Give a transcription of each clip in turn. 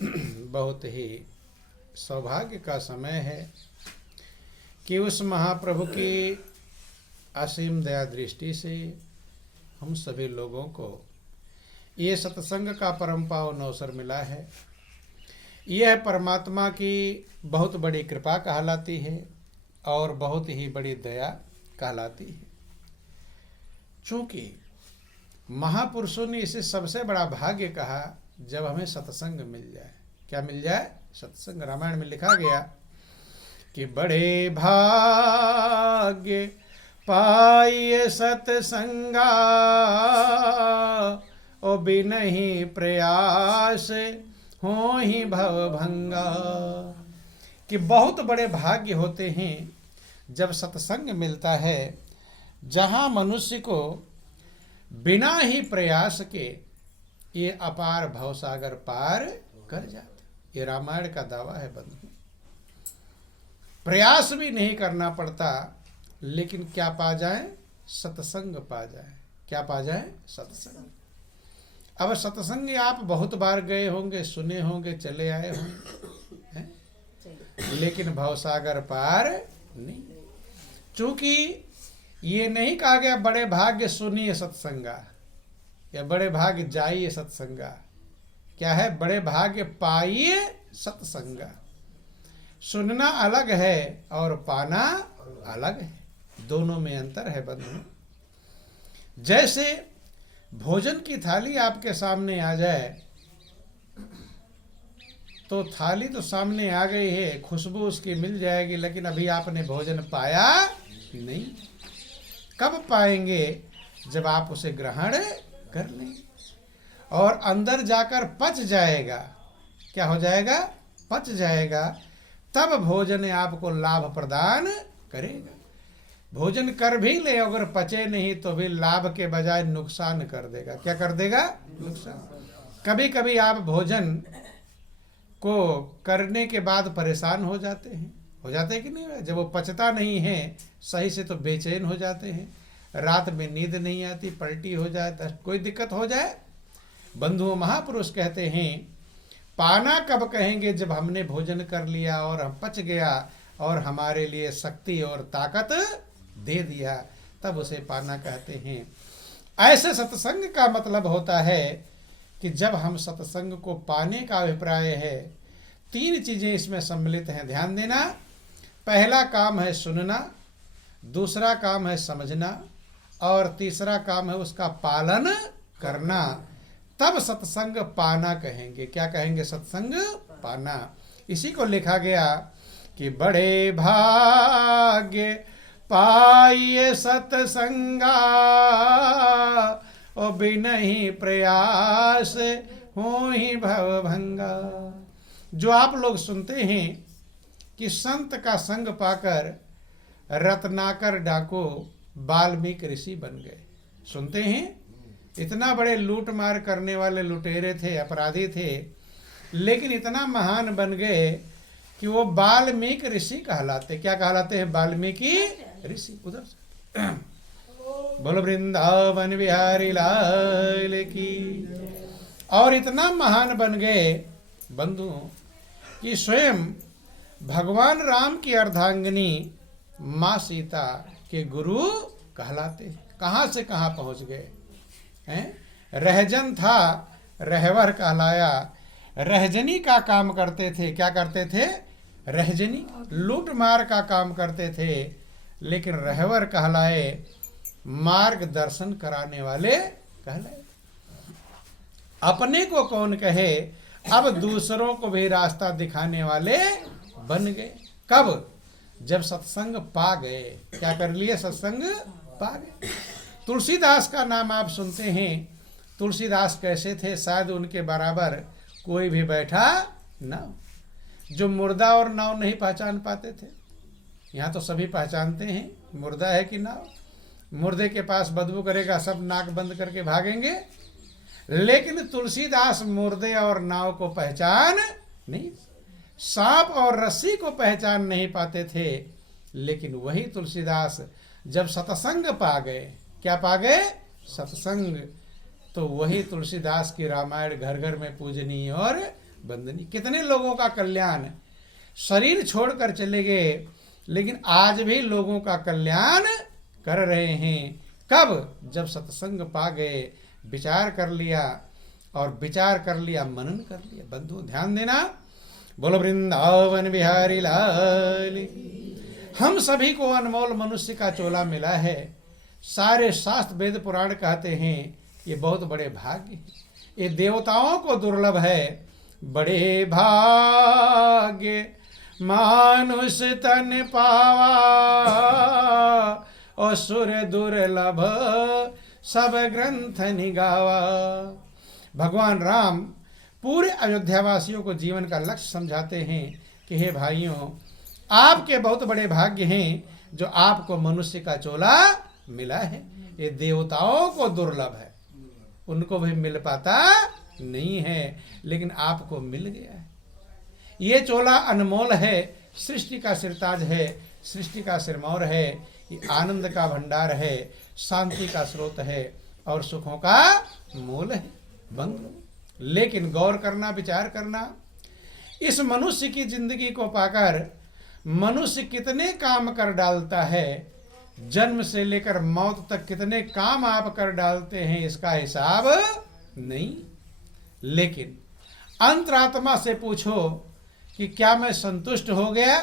बहुत ही सौभाग्य का समय है कि उस महाप्रभु की असीम दया दृष्टि से हम सभी लोगों को ये सत्संग का परम पावन अवसर मिला है। यह परमात्मा की बहुत बड़ी कृपा कहलाती है और बहुत ही बड़ी दया कहलाती है। चूँकि महापुरुषों ने इसे सबसे बड़ा भाग्य कहा जब हमें सत्संग मिल जाए। क्या मिल जाए? सत्संग। रामायण में लिखा गया कि बड़े भाग्य पाइए सत्संगा ओ बिनहि प्रयास हो ही भवभंगा। कि बहुत बड़े भाग्य होते हैं जब सत्संग मिलता है, जहाँ मनुष्य को बिना ही प्रयास के ये अपार भवसागर पार कर जाता। ये रामायण का दावा है बंधु। प्रयास भी नहीं करना पड़ता, लेकिन क्या पा जाए? सत्संग पा जाए। क्या पा जाए? सत्संग। अब सत्संग आप बहुत बार गए होंगे, सुने होंगे, चले आए होंगे, लेकिन भवसागर पार नहीं। चूंकि ये नहीं कहा गया बड़े भाग्य सुनिए सत्संगा या बड़े भाग्य जाइए सत्संगा। क्या है? बड़े भाग्य पाइए सत्संगा। सुनना अलग है और पाना अलग है, दोनों में अंतर है बंधु। जैसे भोजन की थाली आपके सामने आ जाए तो थाली तो सामने आ गई है, खुशबू उसकी मिल जाएगी, लेकिन अभी आपने भोजन पाया नहीं। कब पाएंगे? जब आप उसे ग्रहण कर लेंगे और अंदर जाकर पच जाएगा। क्या हो जाएगा? पच जाएगा। तब भोजन आपको लाभ प्रदान करेगा। भोजन कर भी ले, अगर पचे नहीं तो भी लाभ के बजाय नुकसान कर देगा। क्या कर देगा? नुकसान। कभी कभी आप भोजन को करने के बाद परेशान हो जाते हैं। हो जाते हैं कि नहीं? जब वो पचता नहीं है सही से तो बेचैन हो जाते हैं, रात में नींद नहीं आती, पलटी हो जाए, कोई दिक्कत हो जाए। बंधु महापुरुष कहते हैं पाना कब कहेंगे? जब हमने भोजन कर लिया और हम पच गया और हमारे लिए शक्ति और ताकत दे दिया, तब उसे पाना कहते हैं। ऐसे सत्संग का मतलब होता है कि जब हम सत्संग को पाने का अभिप्राय है, तीन चीजें इसमें सम्मिलित हैं, ध्यान देना। पहला काम है सुनना, दूसरा काम है समझना और तीसरा काम है उसका पालन करना। तब सत्संग पाना कहेंगे। क्या कहेंगे? सत्संग पाना। इसी को लिखा गया कि बड़े भाग्य पाइए सत्संगा ओ बिनहि प्रयास हो ही भवभंगा। जो आप लोग सुनते हैं कि संत का संग पाकर रत्नाकर डाको वाल्मीकि ऋषि बन गए। सुनते हैं? इतना बड़े लूट मार करने वाले लुटेरे थे, अपराधी थे, लेकिन इतना महान बन गए कि वो वाल्मीकि ऋषि कहलाते। क्या कहलाते हैं? वाल्मीकि ऋषि। उधर से बोलो वृंदावन बिहारी लाल की। और इतना महान बन गए बंधु कि स्वयं भगवान राम की अर्धांगिनी माँ सीता के गुरु कहलाते। कहाँ से कहाँ पहुँच गए हैं? रहजन था, रहवर कहलाया। रहजनी का काम करते थे। क्या करते थे? रहजनी, लूट मार का काम करते थे, लेकिन रहवर कहलाए, मार्गदर्शन कराने वाले कहलाए। अपने को कौन कहे, अब दूसरों को भी रास्ता दिखाने वाले बन गए। कब? जब सत्संग पा गए। क्या कर लिए? सत्संग पा गए। तुलसीदास का नाम आप सुनते हैं। तुलसीदास कैसे थे? शायद उनके बराबर कोई भी बैठा ना हो। जो मुर्दा और नाव नहीं पहचान पाते थे, यहाँ तो सभी पहचानते हैं मुर्दा है कि नाव। मुर्दे के पास बदबू करेगा, सब नाक बंद करके भागेंगे, लेकिन तुलसीदास मुर्दे और नाव को पहचान नहीं, सांप और रस्सी को पहचान नहीं पाते थे। लेकिन वही तुलसीदास जब सत्संग पा गए, क्या पा गए? सत्संग। तो वही तुलसीदास की रामायण घर घर में पूजनीय और बंदनी। कितने लोगों का कल्याण, शरीर छोड़कर चले गए लेकिन आज भी लोगों का कल्याण कर रहे हैं। कब? जब सत्संग पा गए, विचार कर लिया, और विचार कर लिया, मनन कर लिया। बंधु ध्यान देना, बोलो वृंदावन बिहारी लाल। हम सभी को अनमोल मनुष्य का चोला मिला है। सारे शास्त्र वेद पुराण कहते हैं ये बहुत बड़े भाग्य है, ये देवताओं को दुर्लभ है। बड़े भाग्य मानुष तन पावा, और सुर दुर्लभ सब ग्रंथ निगावा। भगवान राम पूरे अयोध्या वासियों को जीवन का लक्ष्य समझाते हैं कि हे भाइयों, आपके बहुत बड़े भाग्य हैं जो आपको मनुष्य का चोला मिला है। ये देवताओं को दुर्लभ है, उनको भी मिल पाता नहीं है, लेकिन आपको मिल गया है। ये चोला अनमोल है, सृष्टि का सिरताज है, सृष्टि का सिरमौर है, ये आनंद का भंडार है, शांति का स्रोत है और सुखों का मूल है। बंधु लेकिन गौर करना, विचार करना, इस मनुष्य की जिंदगी को पाकर मनुष्य कितने काम कर डालता है। जन्म से लेकर मौत तक कितने काम आप कर डालते हैं, इसका हिसाब नहीं। लेकिन अंतरात्मा से पूछो कि क्या मैं संतुष्ट हो गया,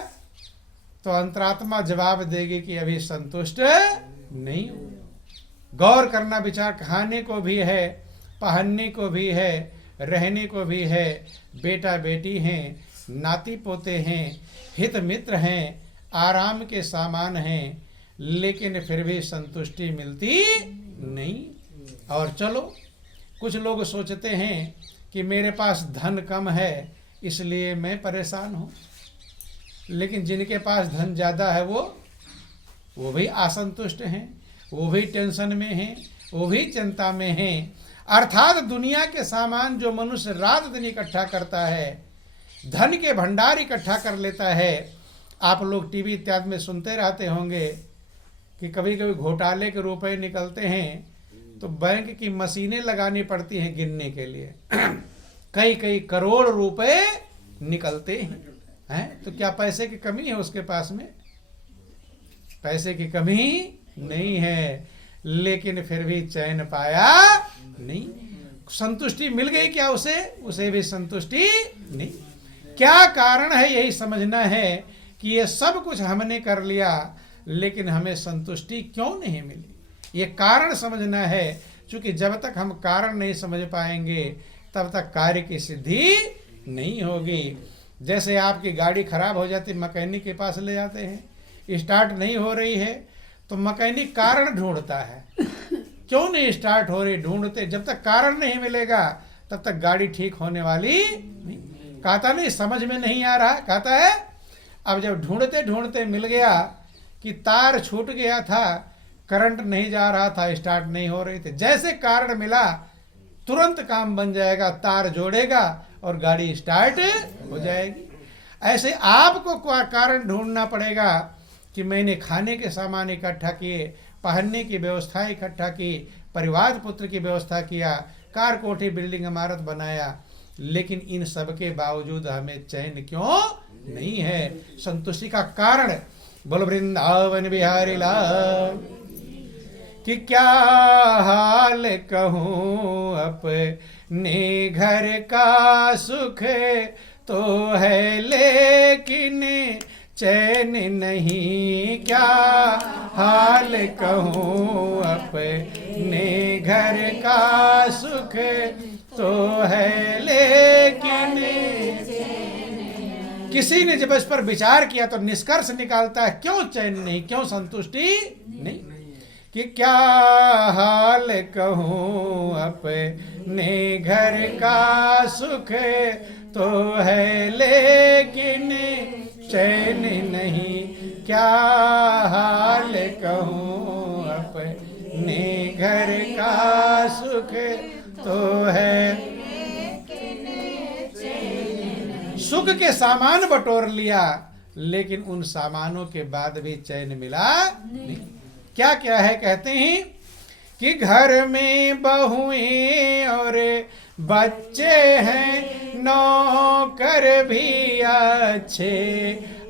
तो अंतरात्मा जवाब देगी कि अभी संतुष्ट नहीं हूं। गौर करना, विचार, खाने को भी है, पहनने को भी है, रहने को भी है, बेटा बेटी हैं, नाती पोते हैं, हित मित्र हैं, आराम के सामान हैं, लेकिन फिर भी संतुष्टि मिलती नहीं। और चलो, कुछ लोग सोचते हैं कि मेरे पास धन कम है इसलिए मैं परेशान हूँ, लेकिन जिनके पास धन ज़्यादा है वो भी असंतुष्ट हैं, वो भी टेंशन में हैं, वो भी चिंता में हैं। अर्थात दुनिया के सामान जो मनुष्य रात दिन इकट्ठा करता है, धन के भंडार इकट्ठा कर लेता है। आप लोग टीवी इत्यादि में सुनते रहते होंगे कि कभी कभी घोटाले के रुपए निकलते हैं तो बैंक की मशीनें लगानी पड़ती हैं गिनने के लिए। कई कई करोड़ रुपए निकलते हैं। तो क्या पैसे की कमी है उसके पास में? पैसे की कमी नहीं है, लेकिन फिर भी चैन पाया नहीं। संतुष्टि मिल गई क्या उसे भी संतुष्टि नहीं। क्या कारण है, यही समझना है कि ये सब कुछ हमने कर लिया लेकिन हमें संतुष्टि क्यों नहीं मिली। ये कारण समझना है, क्योंकि जब तक हम कारण नहीं समझ पाएंगे तब तक कार्य की सिद्धि नहीं होगी। जैसे आपकी गाड़ी खराब हो जाती, मैकेनिक के पास ले जाते हैं, स्टार्ट नहीं हो रही है तो मैकेनिक कारण ढूंढता है, क्यों नहीं स्टार्ट हो रही, ढूंढते। जब तक कारण नहीं मिलेगा तब तक गाड़ी ठीक होने वाली नहीं। कहता नहीं समझ में नहीं आ रहा, कहता है। अब जब ढूंढते ढूंढते मिल गया कि तार छूट गया था, करंट नहीं जा रहा था, स्टार्ट नहीं हो रही थी, जैसे कारण मिला तुरंत काम बन जाएगा, तार जोड़ेगा और गाड़ी स्टार्ट हो जाएगी। ऐसे आपको कारण ढूंढना पड़ेगा कि मैंने खाने के सामान इकट्ठा किए, पहनने की व्यवस्था इकट्ठा की, परिवार पुत्र की व्यवस्था किया, कार कोठी बिल्डिंग इमारत बनाया, लेकिन इन सब के बावजूद हमें चैन क्यों नहीं है। संतुष्टि का कारण बोलो वृंदावन बिहारी लाल। कि क्या हाल कहूँ अपने घर का सुख तो है लेकिन चैन नहीं। क्या हाल कहूँ अपने घर का सुख तो है लेकिन। किसी ने जब इस पर विचार किया तो निष्कर्ष निकालता है क्यों चैन नहीं, क्यों संतुष्टि नहीं। कि क्या हाल कहूँ अपने घर का सुख तो है लेकिन चैन नहीं। क्या हाल कहूँ अपने घर का सुख तो है। सुख के सामान बटोर लिया लेकिन उन सामानों के बाद भी चैन मिला नहीं। क्या क्या है, कहते हैं कि घर में बहुएं और बच्चे हैं, नौकर भी अच्छे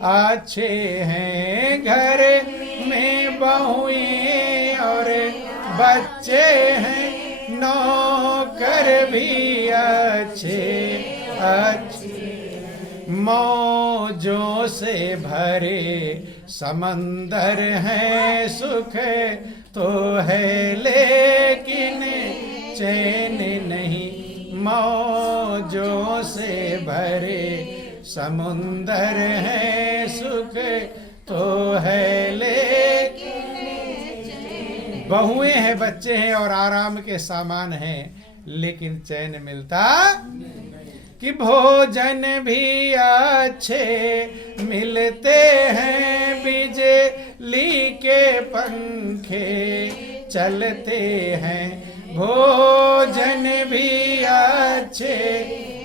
अच्छे हैं, घर में बहुएं और बच्चे हैं, नौकर भी अच्छे अच्छे। मौजों से भरे समंदर है, सुख तो है लेकिन चैन नहीं। मौजों से भरे समुंदर है, सुख तो है लेकिन बहुएं हैं, बच्चे हैं और आराम के सामान हैं, लेकिन चैन मिलता कि भोजन भी अच्छे मिलते हैं, बिजली के पंखे चलते हैं। भोजन भी अच्छे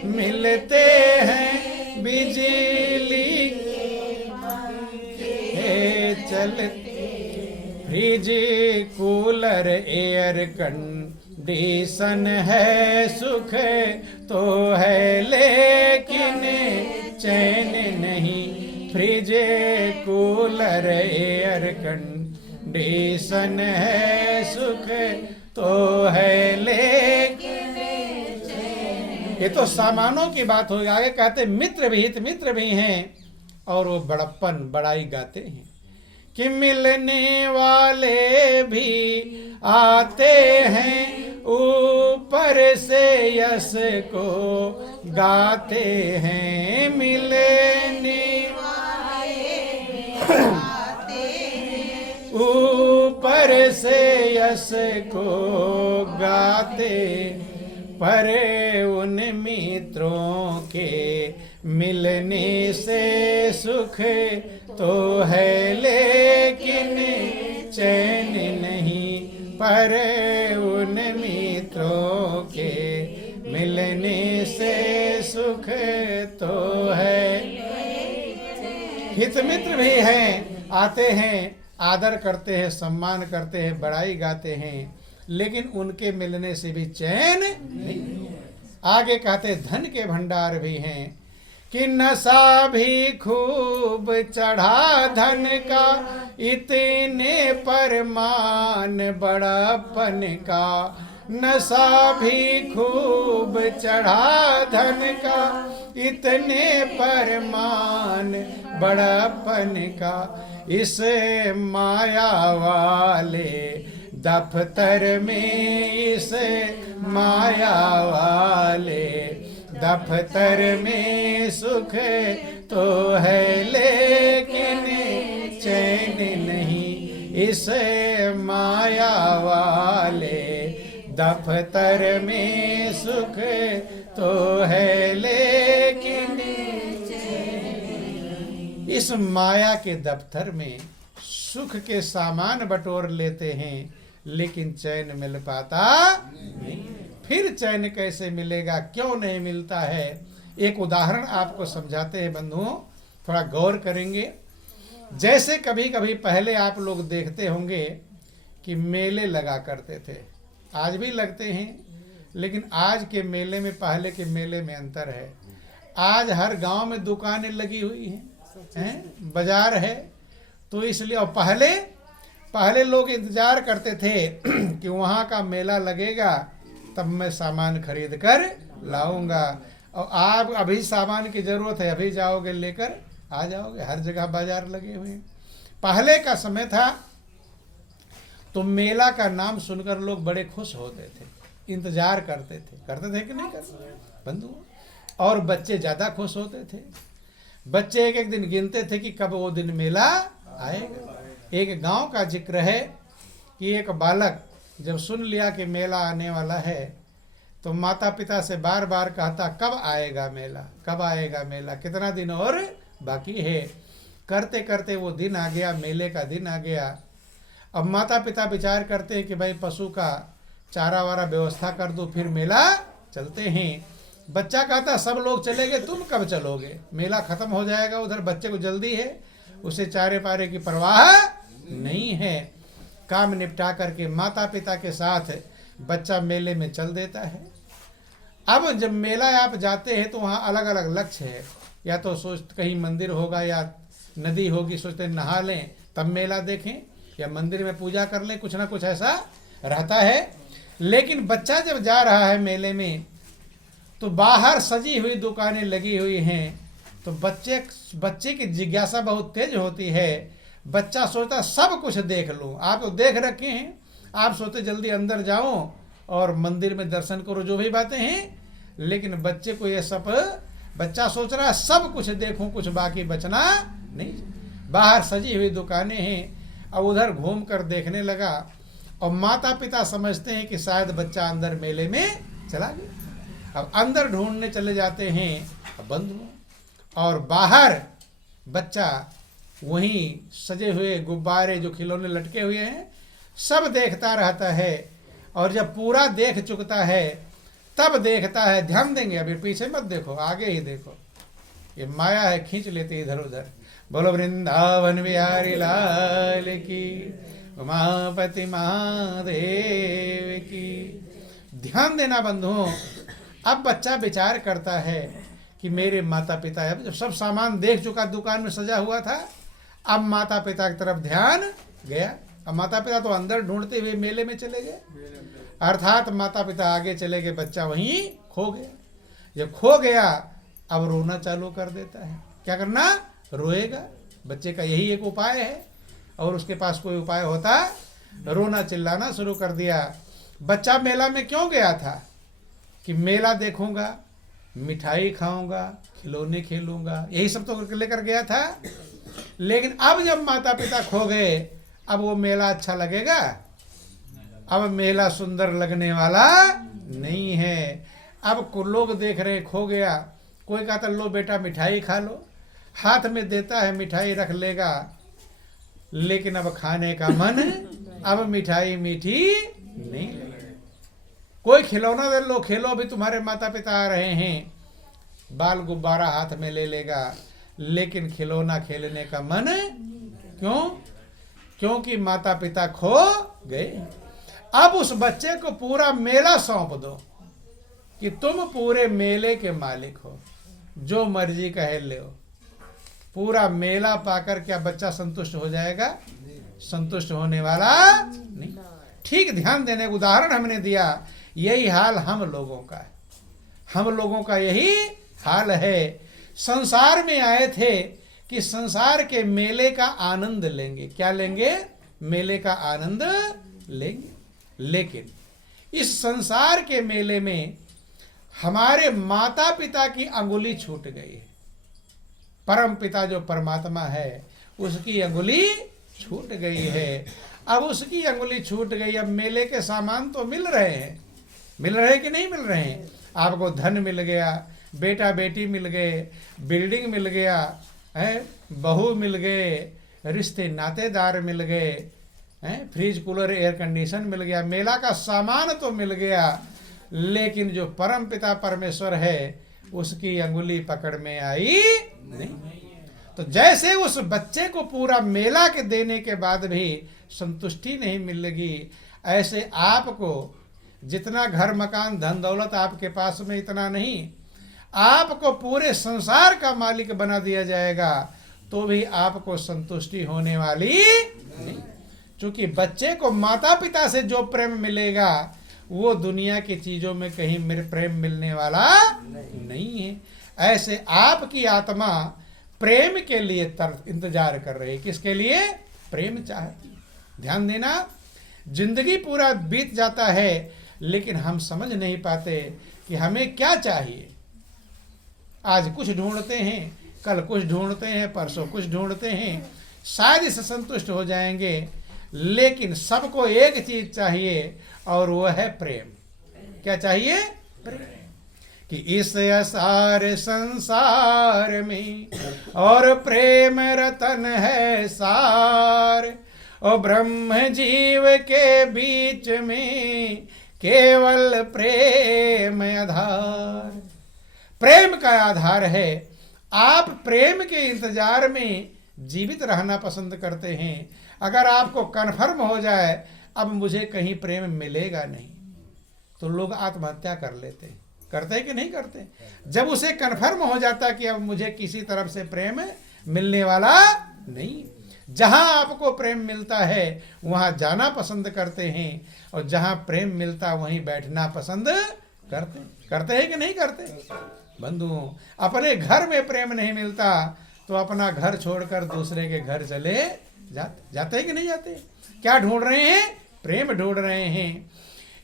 मिलते हैं, बिजली के पंखे चलते। फ्रिज कूलर एयर कंडीशन है, सुख तो है लेकिन चैन नहीं। फ्रिज कूलर एयर कंडीशन है, सुख तो है लेकिन चैन। ये तो सामानों की बात होगी। आगे कहते मित्र भी हित मित्र भी हैं, और वो बड़प्पन बड़ाई गाते हैं कि मिलने वाले भी आते हैं, ऊपर से यश को गाते हैं। मिलने वाले आते हैं, ऊपर से यश को गाते। पर उन मित्रों के मिलने से सुख तो है लेकिन चैन नहीं। पर उन मित्रों के मिलने से सुख तो है। हित मित्र भी हैं, आते हैं, आदर करते हैं, सम्मान करते हैं, बड़ाई गाते हैं, लेकिन उनके मिलने से भी चैन नहीं। आगे कहते धन के भंडार भी हैं कि नशा भी खूब चढ़ा धन का, इतने परमान बड़प्पन का। नशा भी खूब चढ़ा धन का, इतने परमान बड़प्पन का। इस माया वाले दफ्तर में, इस माया वाले दफ्तर में सुख तो है लेकिन चैन नहीं। इस माया वाले दफ्तर में सुख तो है लेकिन चैन। इस माया के दफ्तर में सुख के सामान बटोर लेते हैं, लेकिन चैन मिल पाता नहीं। फिर चैन कैसे मिलेगा, क्यों नहीं मिलता है? एक उदाहरण आपको समझाते हैं बंधुओं, थोड़ा गौर करेंगे। जैसे कभी कभी पहले आप लोग देखते होंगे कि मेले लगा करते थे, आज भी लगते हैं, लेकिन आज के मेले में पहले के मेले में अंतर है। आज हर गांव में दुकानें लगी हुई हैं, बाजार है, तो इसलिए। और पहले लोग इंतजार करते थे कि वहाँ का मेला लगेगा तब मैं सामान खरीद कर लाऊंगा। और आप अभी सामान की जरूरत है, अभी जाओगे लेकर आ जाओगे, हर जगह बाजार लगे हुए हैं। पहले का समय था तो मेला का नाम सुनकर लोग बड़े खुश होते थे, इंतजार करते थे कि नहीं करते बंधु? और बच्चे ज़्यादा खुश होते थे। बच्चे एक एक दिन गिनते थे कि कब वो दिन मेला आएगा। एक गांव का जिक्र है कि एक बालक जब सुन लिया कि मेला आने वाला है तो माता पिता से बार बार कहता, कब आएगा मेला, कब आएगा मेला, कितना दिन और बाकी है। करते करते वो दिन आ गया, मेले का दिन आ गया। अब माता पिता विचार करते हैं कि भाई पशु का चारा वारा व्यवस्था कर दो, फिर मेला चलते हैं। बच्चा कहता, सब लोग चलेंगे, तुम कब चलोगे, मेला खत्म हो जाएगा उधर। बच्चे को जल्दी है, उसे चारे पारे की परवाह नहीं है। काम निपटा करके माता पिता के साथ बच्चा मेले में चल देता है। अब जब मेला आप जाते हैं तो वहाँ अलग अलग लक्ष्य है, या तो सोच कहीं मंदिर होगा या नदी होगी, सोचते हैं नहा लें तब मेला देखें, या मंदिर में पूजा कर लें, कुछ ना कुछ ऐसा रहता है। लेकिन बच्चा जब जा रहा है मेले में तो बाहर सजी हुई दुकानें लगी हुई हैं, तो बच्चे की जिज्ञासा बहुत तेज होती है। बच्चा सोचता सब कुछ देख लूं। आप तो देख रखे हैं, आप सोचते जल्दी अंदर जाओ और मंदिर में दर्शन करो, जो भी बातें हैं। लेकिन बच्चे को ये सब, बच्चा सोच रहा है सब कुछ देखूं, कुछ बाकी बचना नहीं। बाहर सजी हुई दुकानें हैं, अब उधर घूम कर देखने लगा, और माता पिता समझते हैं कि शायद बच्चा अंदर मेले में चला गया। अब अंदर ढूंढने चले जाते हैं, अब बंद हुआ, और बाहर बच्चा वहीं सजे हुए गुब्बारे जो खिलौने लटके हुए हैं सब देखता रहता है। और जब पूरा देख चुकता है तब देखता है, ध्यान देंगे, अभी पीछे मत देखो, आगे ही देखो, ये माया है, खींच लेती इधर उधर। बोलो वृंदावन बिहारी लाल की, उमापति महादेव की। ध्यान देना बंधुओं। अब बच्चा विचार करता है कि मेरे माता पिता है, जब सब सामान देख चुका दुकान में सजा हुआ था, अब माता पिता की तरफ ध्यान गया। अब माता पिता तो अंदर ढूंढते हुए मेले में चले गए, अर्थात माता पिता आगे चले गए, बच्चा वहीं खो गया। जब खो गया अब रोना चालू कर देता है। क्या करना? रोएगा। बच्चे का यही एक उपाय है, और उसके पास कोई उपाय होता, रोना चिल्लाना शुरू कर दिया। बच्चा मेला में क्यों गया था? कि मेला देखूंगा, मिठाई खाऊंगा, खिलौने खेलूंगा, यही सब तो लेकर गया था। लेकिन अब जब माता पिता खो गए, अब वो मेला अच्छा लगेगा? अब मेला सुंदर लगने वाला नहीं है। अब लोग देख रहे, खो गया, कोई कहता लो बेटा मिठाई खा लो, हाथ में देता है, मिठाई रख लेगा, लेकिन अब खाने का मन, अब मिठाई मीठी नहीं लगे। कोई खिलौना दे लो, खेलो, अभी तुम्हारे माता पिता आ रहे हैं, बाल गुब्बारा हाथ में ले लेगा, लेकिन खिलौना खेलने का मन क्यों? क्योंकि माता पिता खो गए। अब उस बच्चे को पूरा मेला सौंप दो कि तुम पूरे मेले के मालिक हो, जो मर्जी कहे ले। पूरा मेला पाकर क्या बच्चा संतुष्ट हो जाएगा? संतुष्ट होने वाला नहीं। ठीक ध्यान देने, उदाहरण हमने दिया, यही हाल हम लोगों का है। हम लोगों का यही हाल है। संसार में आए थे कि संसार के मेले का आनंद लेंगे। क्या लेंगे? मेले का आनंद लेंगे। लेकिन इस संसार के मेले में हमारे माता पिता की अंगुली छूट गई है। परम पिता जो परमात्मा है, उसकी अंगुली छूट गई है। अब उसकी अंगुली छूट गई, अब मेले के सामान तो मिल रहे हैं, मिल रहे कि नहीं मिल रहे हैं? आपको धन मिल गया, बेटा बेटी मिल गए, बिल्डिंग मिल गया है, बहू मिल गए, रिश्ते नातेदार मिल गए हैं, फ्रिज कूलर एयर कंडीशन मिल गया, मेला का सामान तो मिल गया, लेकिन जो परम पिता परमेश्वर है उसकी अंगुली पकड़ में आई नहीं। तो जैसे उस बच्चे को पूरा मेला के देने के बाद भी संतुष्टि नहीं मिलेगी, ऐसे आपको जितना घर मकान धन दौलत आपके पास में इतना नहीं, आपको पूरे संसार का मालिक बना दिया जाएगा तो भी आपको संतुष्टि होने वाली नहीं। क्योंकि बच्चे को माता पिता से जो प्रेम मिलेगा वो दुनिया की चीजों में कहीं मेरे प्रेम मिलने वाला नहीं है। ऐसे आपकी आत्मा प्रेम के लिए इंतजार कर रही है। किसके लिए? प्रेम चाहती। ध्यान देना, जिंदगी पूरा बीत जाता है लेकिन हम समझ नहीं पाते कि हमें क्या चाहिए। आज कुछ ढूंढते हैं, कल कुछ ढूंढते हैं, परसों कुछ ढूंढते हैं, शायद इससे संतुष्ट हो जाएंगे, लेकिन सबको एक चीज चाहिए और वो है प्रेम। क्या चाहिए? प्रेम। कि इस असार संसार में और प्रेम रतन है सार, और ब्रह्म जीव के बीच में केवल प्रेम आधार। प्रेम का आधार है। आप प्रेम के इंतजार में जीवित रहना पसंद करते हैं। अगर आपको कन्फर्म हो जाए अब मुझे कहीं प्रेम मिलेगा नहीं, तो लोग आत्महत्या कर लेते हैं। करते हैं कि नहीं करते? जब उसे कन्फर्म हो जाता कि अब मुझे किसी तरफ से प्रेम मिलने वाला नहीं, जहां आपको प्रेम मिलता है वहां जाना पसंद करते हैं, और जहां प्रेम मिलता वहीं बैठना पसंद करते हैं कि नहीं करते? बंधुओं, अपने घर में प्रेम नहीं मिलता तो अपना घर छोड़कर दूसरे के घर चले जाते हैं कि नहीं जाते? क्या ढूंढ रहे हैं? प्रेम ढूंढ रहे हैं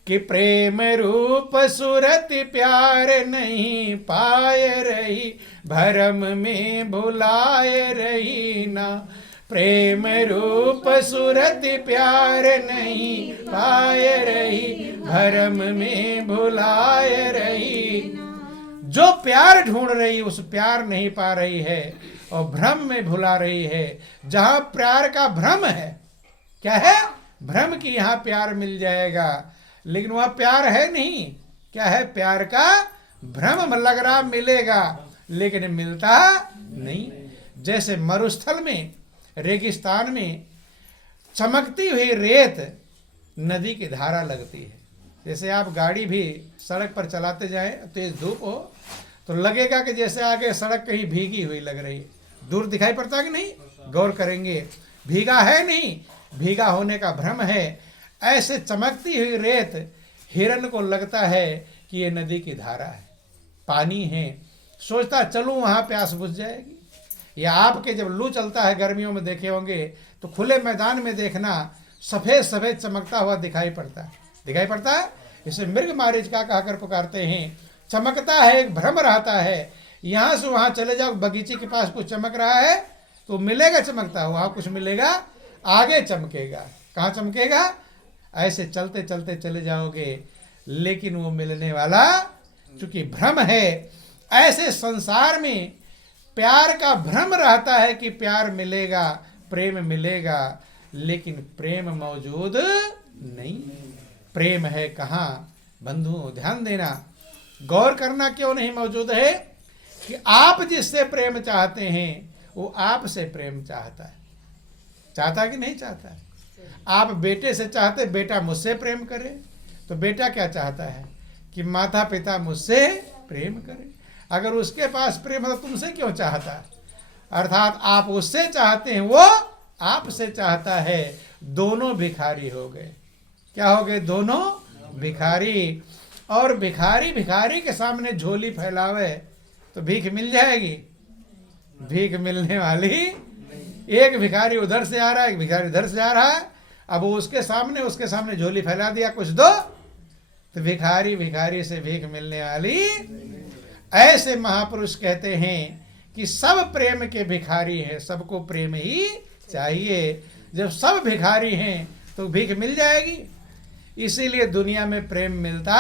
कि प्रेम रूप सूरत प्यार नहीं पाए रही, भरम में भुलाए रही ना। प्रेम रूप सूरत प्यार नहीं पाए रही, भरम में भुलाए रही। जो प्यार ढूंढ रही उस प्यार नहीं पा रही है और भ्रम में भुला रही है। जहां प्यार का भ्रम है, क्या है? भ्रम की यहां प्यार मिल जाएगा, लेकिन वह प्यार है नहीं। क्या है? प्यार का भ्रम लग रहा मिलेगा, लेकिन मिलता नहीं। जैसे मरुस्थल में, रेगिस्तान में चमकती हुई रेत नदी की धारा लगती है। जैसे आप गाड़ी भी सड़क पर चलाते जाएं, तेज धूप हो तो लगेगा कि जैसे आगे सड़क कहीं भीगी हुई लग रही है। दूर दिखाई पड़ता कि नहीं? गौर करेंगे, भीगा है नहीं, भीगा होने का भ्रम है। ऐसे चमकती हुई रेत हिरन को लगता है कि ये नदी की धारा है, पानी है, सोचता चलूं वहां प्यास बुझ जाएगी। या आपके जब लू चलता है गर्मियों में देखे होंगे तो खुले मैदान में देखना सफेद सफेद चमकता हुआ दिखाई पड़ता है। इसे मृग मारीचिका कहकर पुकारते हैं। चमकता है, एक भ्रम रहता है। यहां से वहां चले जाओ, बगीचे के पास कुछ चमक रहा है तो मिलेगा चमकता हुआ, कुछ मिलेगा आगे चमकेगा। कहाँ चमकेगा? ऐसे चलते चलते चले जाओगे, लेकिन वो मिलने वाला चूंकि भ्रम है। ऐसे संसार में प्यार का भ्रम रहता है कि प्यार मिलेगा, प्रेम मिलेगा, लेकिन प्रेम मौजूद नहीं। प्रेम है कहाँ? बंधुओं ध्यान देना, गौर करना क्यों नहीं मौजूद है कि आप जिससे प्रेम चाहते हैं वो आपसे प्रेम चाहता कि नहीं चाहता है? आप बेटे से चाहते बेटा मुझसे प्रेम करे, तो बेटा क्या चाहता है कि माता पिता मुझसे प्रेम करे। अगर उसके पास प्रेम है तो तुमसे क्यों चाहता है? अर्थात आप उससे चाहते हैं, वो आपसे चाहता है। दोनों भिखारी हो गए। क्या हो गए? दोनों भिखारी। और भिखारी के सामने झोली फैलावे तो भीख मिल जाएगी? भीख मिलने वाली। एक भिखारी उधर से आ रहा है, एक भिखारी इधर से आ रहा है, अब उसके सामने झोली फैला दिया, कुछ दो, तो भिखारी से भीख मिलने वाली। ऐसे महापुरुष कहते हैं कि सब प्रेम के भिखारी हैं, सबको प्रेम ही चाहिए। जब सब भिखारी हैं तो भीख मिल जाएगी। इसीलिए दुनिया में प्रेम मिलता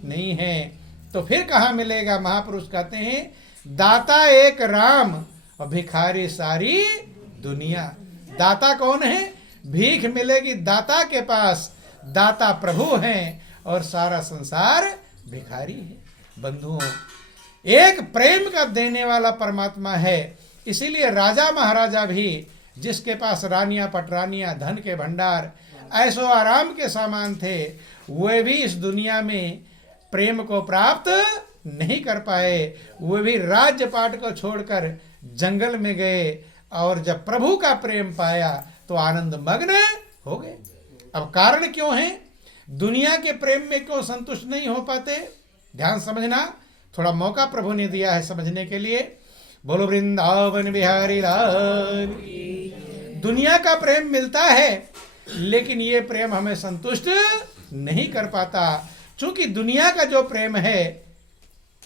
नहीं है, तो फिर कहाँ मिलेगा? महापुरुष कहते हैं दाता एक राम और भिखारी सारी दुनिया। दाता कौन है? भीख मिलेगी दाता के पास, दाता प्रभु हैं और सारा संसार भिखारी है। बंधुओं, एक प्रेम का देने वाला परमात्मा है। इसीलिए राजा महाराजा भी, जिसके पास रानियां पटरानियां, धन के भंडार, ऐसो आराम के सामान थे, वे भी इस दुनिया में प्रेम को प्राप्त नहीं कर पाए। वे भी राज्य पाट को छोड़कर जंगल में गए और जब प्रभु का प्रेम पाया तो आनंद मग्न हो गए। अब कारण क्यों है? दुनिया के प्रेम में क्यों संतुष्ट नहीं हो पाते? ध्यान समझना, थोड़ा मौका प्रभु ने दिया है समझने के लिए। बोलो वृंदावन बिहारी लाल। दुनिया का प्रेम मिलता है, लेकिन ये प्रेम हमें संतुष्ट नहीं कर पाता, क्योंकि दुनिया का जो प्रेम है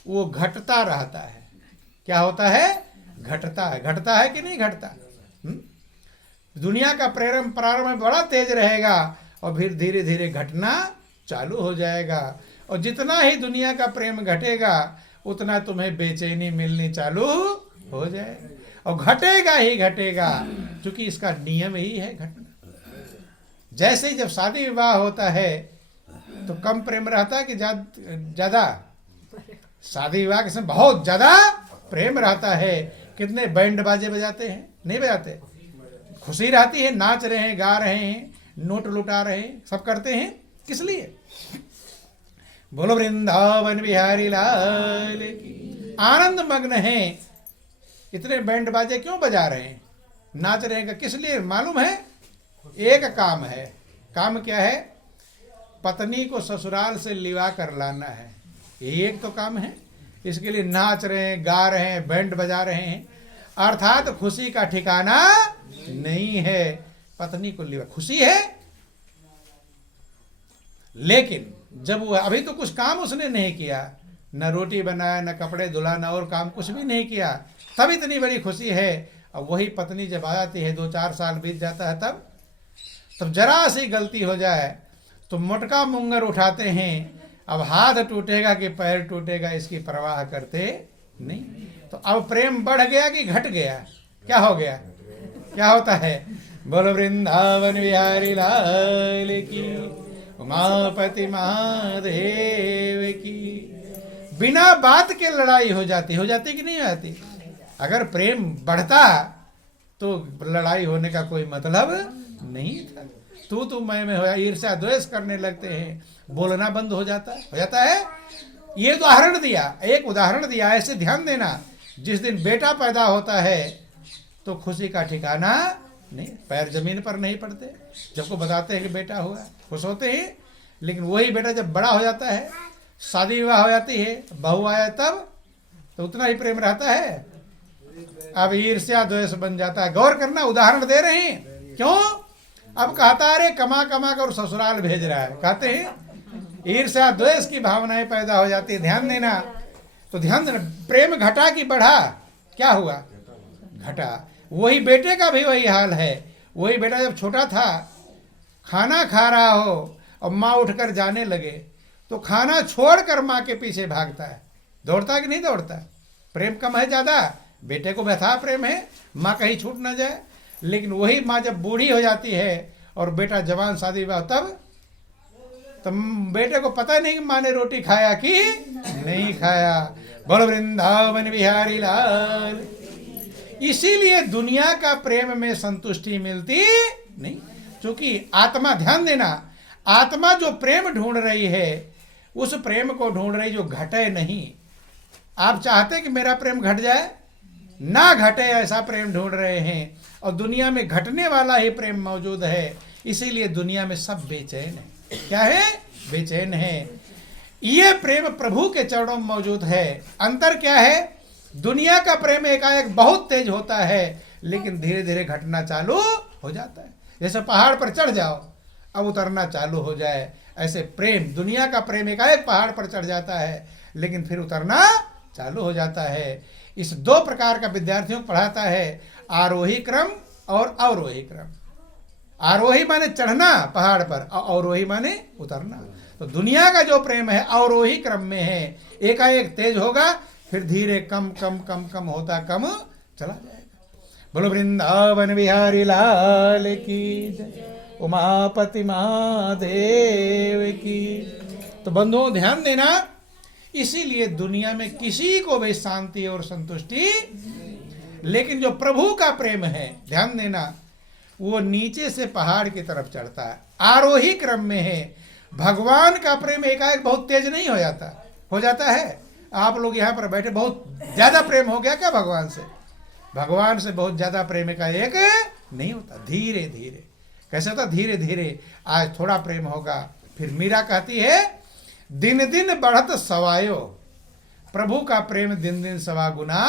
वो घटता रहता है। क्या होता है? घटता है कि नहीं घटता? दुनिया का प्रेम प्रारंभ में बड़ा तेज रहेगा और फिर धीरे धीरे घटना चालू हो जाएगा। और जितना ही दुनिया का प्रेम घटेगा उतना तुम्हें बेचैनी मिलनी चालू हो जाएगा, और घटेगा ही घटेगा, क्योंकि इसका नियम ही है घटना। जैसे ही जब शादी विवाह होता है तो कम प्रेम रहता है कि ज्यादा? शादी विवाह के समय बहुत ज्यादा प्रेम रहता है। कितने बैंड बाजे बजाते हैं? नहीं बजाते? खुशी रहती है, नाच रहे हैं, गा रहे हैं, नोट लुटा रहे हैं, सब करते हैं। किस लिए? बोलो वृंदावन बिहारी लाल की। आनंद मग्न हैं। इतने बैंड बाजे क्यों बजा रहे हैं, नाच रहे हैं, किस लिए मालूम है? एक काम है। काम क्या है? पत्नी को ससुराल से लिवा कर लाना है। यही एक तो काम है। इसके लिए नाच रहे हैं, गा रहे हैं, बैंड बजा रहे हैं। अर्थात खुशी का ठिकाना नहीं है। पत्नी को लिवा खुशी है, लेकिन जब वो अभी तो कुछ काम उसने नहीं किया, न रोटी बनाया, न कपड़े धुला, न और काम कुछ भी नहीं किया, तब इतनी बड़ी खुशी है। अब वही पत्नी जब आ जाती है, 2-4 साल बीत जाता है, तब जरा सी गलती हो जाए तो मोटका मुंगर उठाते हैं। अब हाथ टूटेगा कि पैर टूटेगा इसकी परवाह करते नहीं। तो अब प्रेम बढ़ गया कि घट गया? क्या हो गया? क्या होता है? बोलो वृंदावन बिहारी लाल की, उमापति महादेव की। बिना बात के लड़ाई हो जाती कि नहीं होती? अगर प्रेम बढ़ता तो लड़ाई होने का कोई मतलब नहीं था। तू मैं हो, ईर्ष्या द्वेष करने लगते हैं, बोलना बंद हो जाता है। ये उदाहरण दिया, एक उदाहरण दिया। ऐसे ध्यान देना, जिस दिन बेटा पैदा होता है तो खुशी का ठिकाना नहीं, पैर जमीन पर नहीं पड़ते। जब को बताते हैं कि बेटा हुआ, खुश होते हैं, लेकिन वही बेटा जब बड़ा हो जाता है, शादी विवाह हो जाती है, बहू आया तब तो उतना ही प्रेम रहता है। अब ईर्ष्या द्वेष बन जाता है। गौर करना, उदाहरण दे रहे हैं। क्यों? अब कहता है, अरे कमा कर ससुराल भेज रहा है, कहते हैं ईर्ष्या द्वेष की भावनाएं पैदा हो जाती है। ध्यान देना, तो ध्यान देना, प्रेम घटा कि बढ़ा? क्या हुआ? घटा। वही बेटे का भी वही हाल है। वही बेटा जब छोटा था, खाना खा रहा हो और माँ उठकर जाने लगे तो खाना छोड़कर माँ के पीछे भागता है। दौड़ता कि नहीं दौड़ता? प्रेम कम है ज्यादा? बेटे को व्यथा प्रेम है, माँ कहीं छूट ना जाए। लेकिन वही माँ जब बूढ़ी हो जाती है और बेटा जवान, शादी विवाह, तब बेटे को पता नहीं कि माँ ने रोटी खाया कि नहीं खाया। बोलो वृंदावन बिहारी लाल। इसीलिए दुनिया का प्रेम में संतुष्टि मिलती नहीं, क्योंकि आत्मा, ध्यान देना, आत्मा जो प्रेम ढूंढ रही है, उस प्रेम को ढूंढ रही जो घटे नहीं। आप चाहते कि मेरा प्रेम घट जाए? ना घटे, ऐसा प्रेम ढूंढ रहे हैं। और दुनिया में घटने वाला ही प्रेम मौजूद है। इसीलिए दुनिया में सब बेचैन है। क्या है? बेचैन है। ये प्रेम प्रभु के चरणों में मौजूद है। अंतर क्या है? दुनिया का प्रेम एकाएक बहुत तेज होता है, लेकिन धीरे धीरे घटना चालू हो जाता है। जैसे पहाड़ पर चढ़ जाओ, अब उतरना चालू हो जाए, ऐसे प्रेम, दुनिया का प्रेम एकाएक पहाड़ पर चढ़ जाता है, लेकिन फिर उतरना चालू हो जाता है। इस 2 प्रकार का विद्यार्थियों को पढ़ाता है, आरोही क्रम और अवरोही क्रम। आरोही माने चढ़ना पहाड़ पर, अवरोही माने उतरना। तो दुनिया का जो प्रेम है अवरोही क्रम में है। एकाएक तेज होगा, फिर धीरे कम कम कम कम होता कम चला जाएगा। बोलो वृंदावन बिहारी लाल की जय, उमापति महादेव की। तो बंधुओं ध्यान देना, इसीलिए दुनिया में किसी को भी शांति और संतुष्टि, लेकिन जो प्रभु का प्रेम है, ध्यान देना, वो नीचे से पहाड़ की तरफ चढ़ता है, आरोही क्रम में है। भगवान का प्रेम एकाएक बहुत तेज नहीं हो जाता है। आप लोग यहाँ पर बैठे, बहुत ज्यादा प्रेम हो गया क्या भगवान से? भगवान से बहुत ज्यादा प्रेम एकाएक नहीं होता, धीरे धीरे। कैसे होता? धीरे धीरे। आज थोड़ा प्रेम होगा, फिर मीरा कहती है, दिन दिन बढ़त सवायो। प्रभु का प्रेम दिन दिन सवा गुना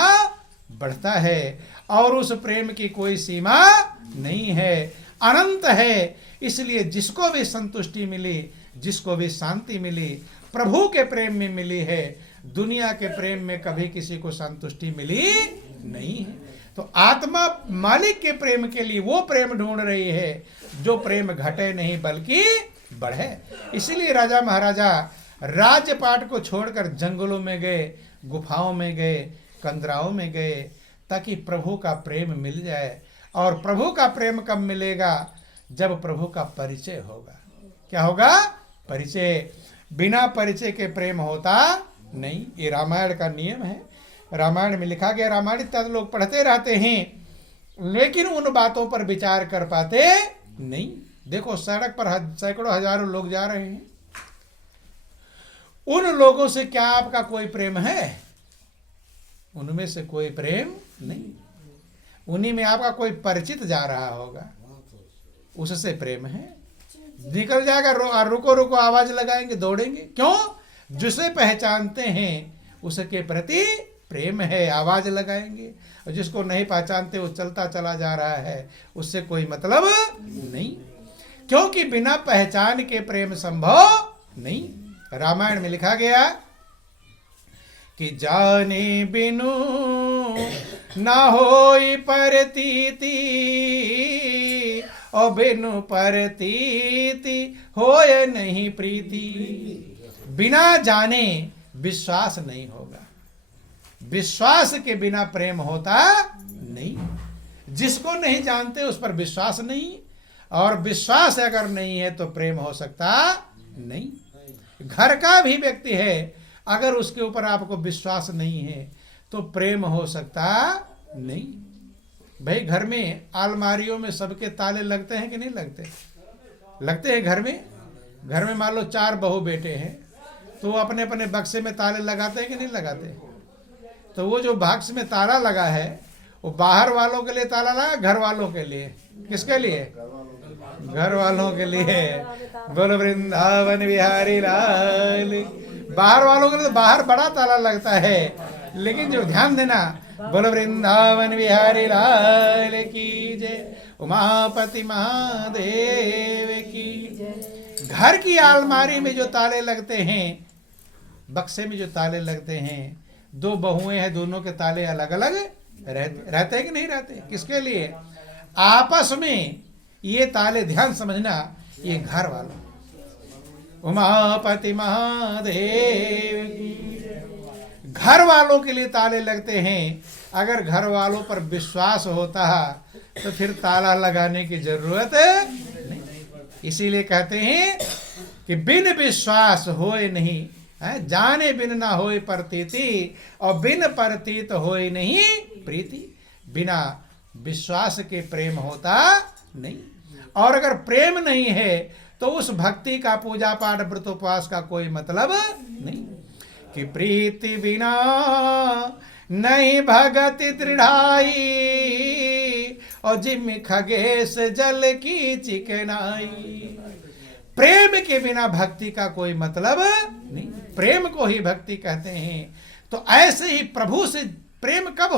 बढ़ता है, और उस प्रेम की कोई सीमा नहीं है, अनंत है। इसलिए जिसको भी संतुष्टि मिली, जिसको भी शांति मिली, प्रभु के प्रेम में मिली है। दुनिया के प्रेम में कभी किसी को संतुष्टि मिली नहीं है। तो आत्मा मालिक के प्रेम के लिए वो प्रेम ढूंढ रही है जो प्रेम घटे नहीं बल्कि बढ़े। इसीलिए राजा महाराजा राज्यपाट को छोड़कर जंगलों में गए, गुफाओं में गए, कंदराओं में गए, ताकि प्रभु का प्रेम मिल जाए। और प्रभु का प्रेम कब मिलेगा? जब प्रभु का परिचय होगा। क्या होगा? परिचय। बिना परिचय के प्रेम होता नहीं। ये रामायण का नियम है। रामायण में लिखा गया, रामायण इत्यादि लोग पढ़ते रहते हैं, लेकिन उन बातों पर विचार कर पाते नहीं। देखो, सड़क पर सैकड़ों हजारों लोग जा रहे हैं, उन लोगों से क्या आपका कोई प्रेम है? उनमें से कोई प्रेम नहीं। उन्हीं में आपका कोई परिचित जा रहा होगा, उससे प्रेम है। निकल जाएगा, रुको रुको आवाज लगाएंगे, दौड़ेंगे। क्यों? जिसे पहचानते हैं उसके प्रति प्रेम है, आवाज लगाएंगे। और जिसको नहीं पहचानते वो चलता चला जा रहा है, उससे कोई मतलब नहीं, क्योंकि बिना पहचान के प्रेम संभव नहीं। रामायण में लिखा गया कि जाने बिनु ना होई परतीति, और बिनु परतीति होए नहीं प्रीति। बिना जाने विश्वास नहीं होगा, विश्वास के बिना प्रेम होता नहीं। जिसको नहीं जानते उस पर विश्वास नहीं, और विश्वास अगर नहीं है तो प्रेम हो सकता नहीं। घर का भी व्यक्ति है, अगर उसके ऊपर आपको विश्वास नहीं है तो प्रेम हो सकता नहीं। भाई घर में अलमारियों में सबके ताले लगते हैं कि नहीं लगते? लगते हैं। घर में मान लो 4 बहू बेटे हैं, तो वो अपने अपने बक्से में ताले लगाते हैं कि नहीं लगाते? तो वो जो बक्स में ताला लगा है वो बाहर वालों के लिए ताला लगा, घर वालों के लिए? किसके लिए? घर वालों के लिए। बोलो वृंदावन बिहारी लाल। बाहर वालों के लिए तो बाहर बड़ा ताला लगता है, लेकिन जो ध्यान देना, बोलो वृंदावन बिहारी लाल की जय, उमापति महादेव की जय। घर की अलमारी में जो ताले लगते हैं, बक्से में जो ताले लगते हैं, 2 बहुएं हैं, दोनों के ताले अलग अलग रहते हैं कि नहीं रहते? किसके लिए? आपस में ये ताले, ध्यान समझना, ये घर वालों, उमापति महादेव की, घर वालों के लिए ताले लगते हैं। अगर घर वालों पर विश्वास होता तो फिर ताला लगाने की जरूरत नहीं। इसीलिए कहते हैं कि बिन विश्वास होए नहीं, जाने बिन ना होए प्रतीति, और बिन प्रतीत होए नहीं प्रीति। बिना विश्वास के प्रेम होता नहीं, और अगर प्रेम नहीं है तो उस भक्ति का, पूजा पाठ व्रत उपवास का कोई मतलब नहीं। कि प्रीति बिना नहीं भगति दृढ़ाई, और जिम खगेश जल की चिकनाई। प्रेम के बिना भक्ति का कोई मतलब नहीं, प्रेम को ही भक्ति कहते हैं। तो ऐसे ही प्रभु से प्रेम कब